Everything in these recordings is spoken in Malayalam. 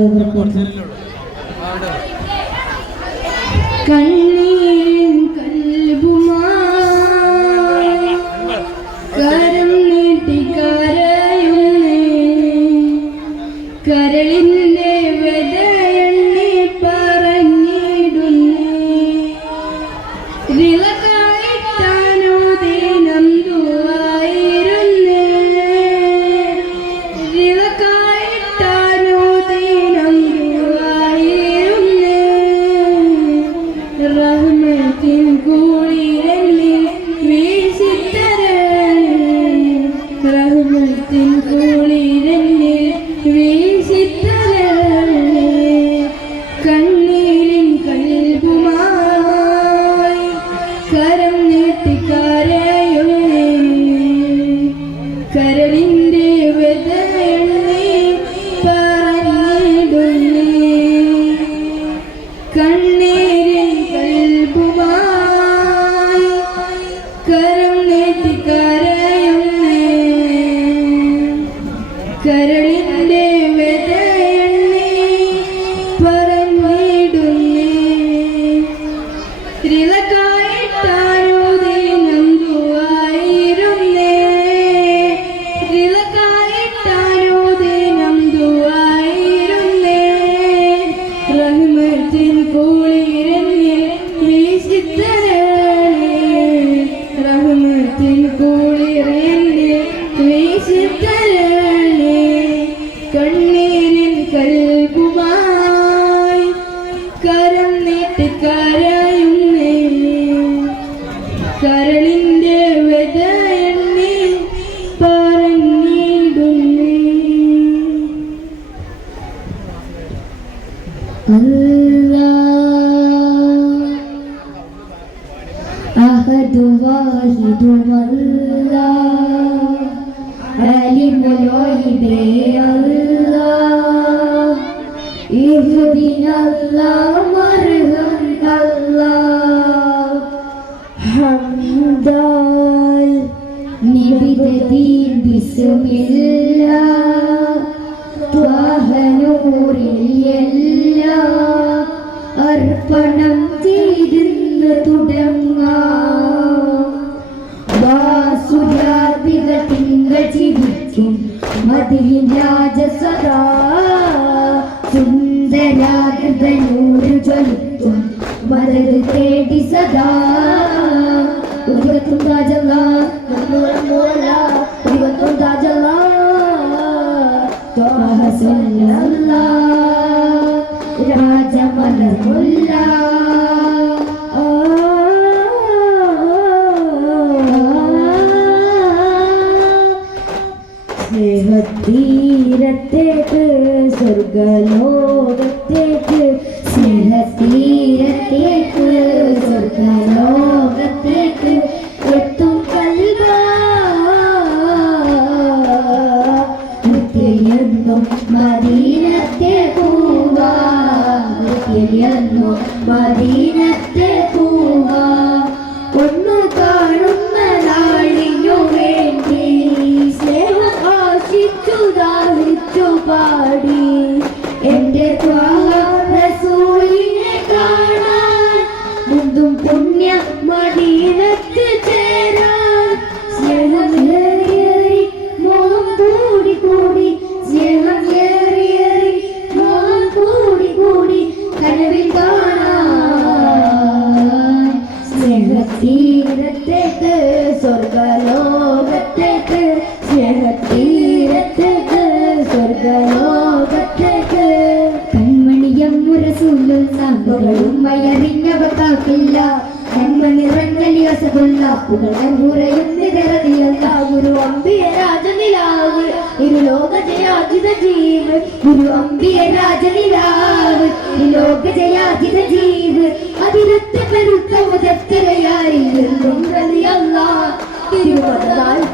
ഓവർ കോർട്ട് കണ്ണു കരം നീട്ടിക്കാരെ. أحد واحد الله عالم الغيب الله اهدنا الله وارحمنا الله حمدا نبدأ بسم الله رسول الله راج ملك الله பாடி ഗുരു അമ്പിയ രാജനിലാവ്. ഇരു ലോക ജയാജിത ജീവ്. ഗുരു അമ്പിയ രാജനിലാവ്. ലോക ജയാജിത ജീവ്. അതിരത്തെ പെരുത്ത മുതത്തരയായി തിരുമതാൽ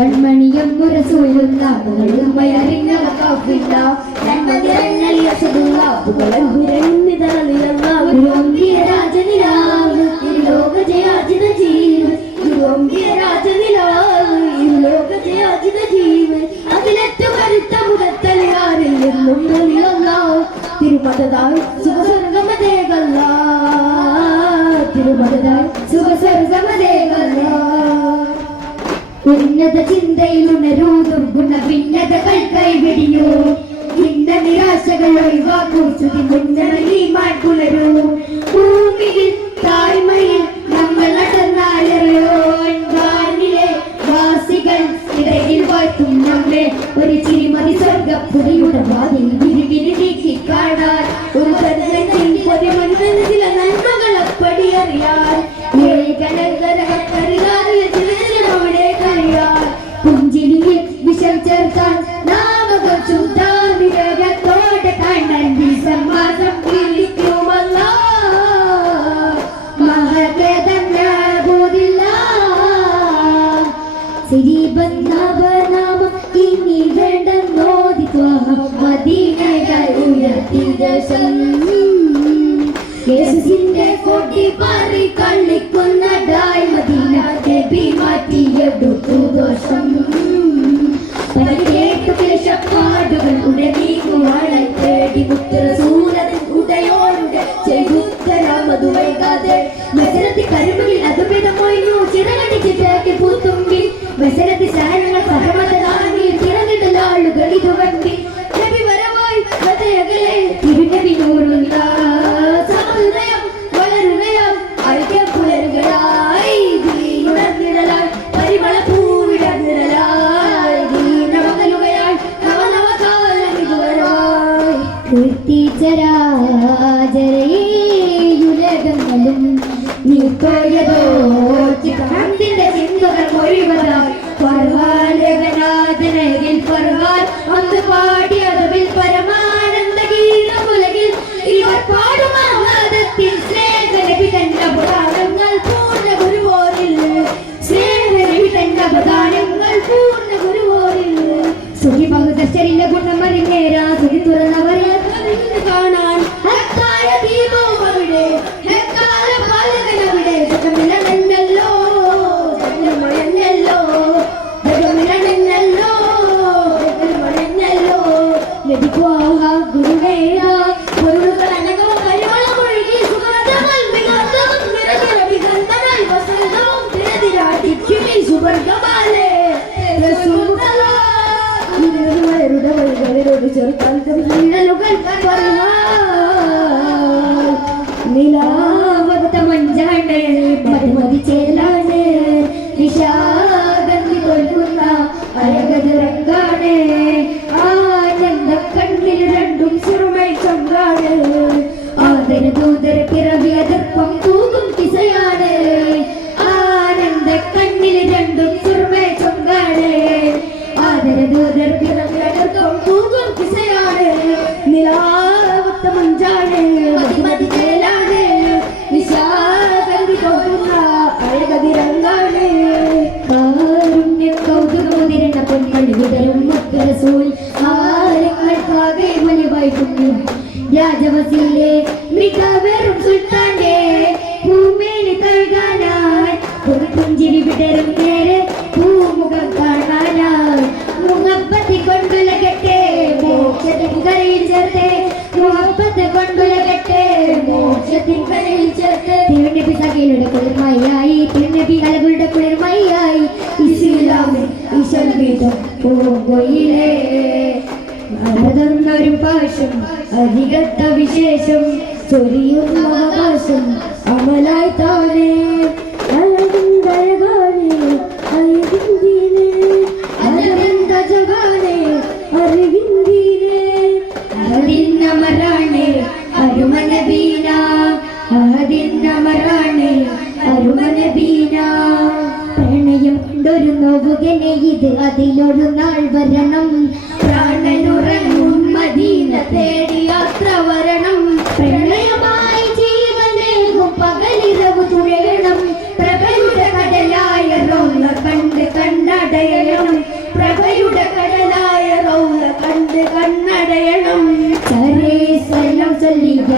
കൺമണിയം മുരസൂലുള്ള മകളിയറിഞ്ഞ കാപ്പില്ല രാജനിലാവ് ലോക ജയാജിത ജീവൻ രാജനിലാവ് ലോക ജയാജിത ജീവൻ അതിലെറ്റ വരുത്ത മുഖത്തലിയാറിൽ എന്നും തിരുമതതായി സുഖസ്വർഗമതേകല്ല ഉന്നത ചിന്തയിൽ ഉണരൂതും ഗുണഭിന്നതകൾ ഭിന്നതകൾ ഇന്ന നിരാശകൾ ഒഴിവാക്കൂ ശ്രുതി മുന്നണി മാറ്റുണരൂ ഭൂമിയിൽ താഴ്മയിൽ നമ്മൾ നടന്നാലറിയോ വാനിലെ വാസികൾ ഇടയിൽ വാഴ്ത്തും. നമ്മെ ഒരു ചിരിമതി സ്വർഗപ്പുരിയുടെ വാതിൽ സിരിബന്ധനാമം ഇനി വേണ്ടെന്നോതി മദീനകൾ ഉയർത്തി ദേശം. യേശുവിന്റെ കോട്ടി പാറി കള്ളിക്കുന്ന ഡായ് മദീന. മാറ്റിയെടുത്തു ദോഷം. നീക്കോയതോ ചിത്രത്തിന്റെ ചിന്തകൾ മൊഴിവതായി പർവാലകനാഥനയിൽ പർവാൻ അന്ന് പാടിയതവിൽ പരമാനന്ദ ഗീതമുലകിൽ ഇവർ പാടും ആഹ്ലാദത്തിൽ സ്നേഹലഭി തന്റെ പുരാണങ്ങൾ പൂർണ ഗുരുവോരിൽ സ്നേഹലഭി തന്റെ പൂർണ ഗുരുവോരിൽ സുഖി ഭഗതശ്വരിന്റെ ഗുണമറിഞ്ഞേരാ സുഖി തുറന്നവരെ കൊൽക്കുന്ന രാജവസിലെ മികവരും സുൽത്താന്റെ ഭൂമേനി കഴുകാനായി ഒരു പുഞ്ചിരി വിടരും നേരെ പൂമുഖം കാണാനായി. മുഹബത്തി കൊണ്ടുലകട്ടെ മോക്ഷത്തിൻ കരയിൽ ചേർത്തെ. മുഹബത്ത് കൊണ്ടുലകട്ടെ മോക്ഷത്തിൻ കരയിൽ ചേർത്ത്. തിരുനബി സഖിയുടെ കുളിർമയായി തിരുനബി അലകളുടെ കുളിർമയായി. ഇസ്ലാമിൽ ഈശ്വരീതം പൂങ്കൊയിലേ. അടർന്നൊരു പാശം അധികത്ത വിശേഷം ചൊരിയുന്ന അവകാശം അമലായി താനേ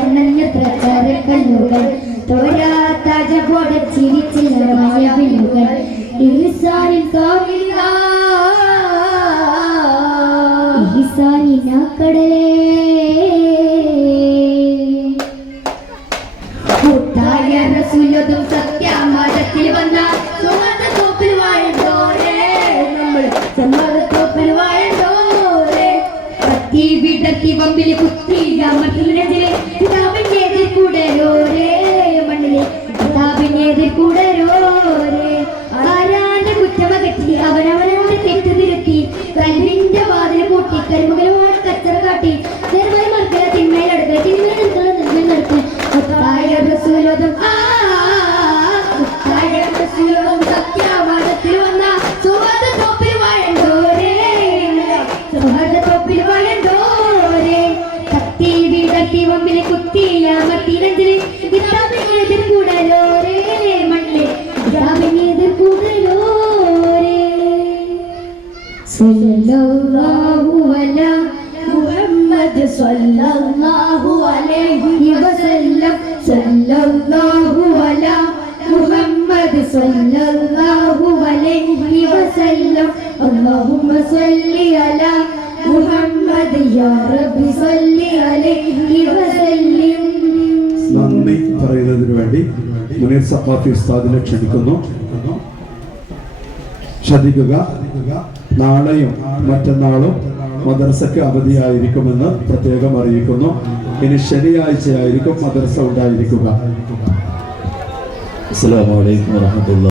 എണ്ണഞ്ഞത്ര ചരക്കല്ലുകൾ തോരാത്ത ജപോടെ ചിരിച്ചില്ല മഴവില്ലുകൾ ഈസാനിൻ കാവില ഈസാനിൻ കടലേ. കുറ്റമകറ്റി അവനവനവന്റെ മുഹമ്മദ് സല്ലല്ലാഹു അലൈഹി വസല്ലം. സല്ലല്ലാഹു അലാ മുഹമ്മദ് സല്ലല്ലാഹു അലൈഹി വസല്ലം. അല്ലാഹുമ്മ സല്ലി അലാ മുഹമ്മദ് യാ റബ്ബി സല്ലി അലൈഹി വസല്ലം. നന്ദി പറയുന്നതിന് വേണ്ടി മുനീർ സഖാഫി ഉസ്താദിനെ ക്ഷണിക്കുന്നു. ശ്രദ്ധിക്കുക നാളെയും മറ്റന്നാളും മദ്രസയ്ക്ക് അവധിയായിരിക്കുമെന്ന് പ്രത്യേകം അറിയിക്കുന്നു. ഇനി ശനിയാഴ്ചയായിരിക്കും മദ്രസ ഉണ്ടായിരിക്കുക. അസ്സലാമു അലൈക്കും വറഹ്മത്തുള്ളാഹി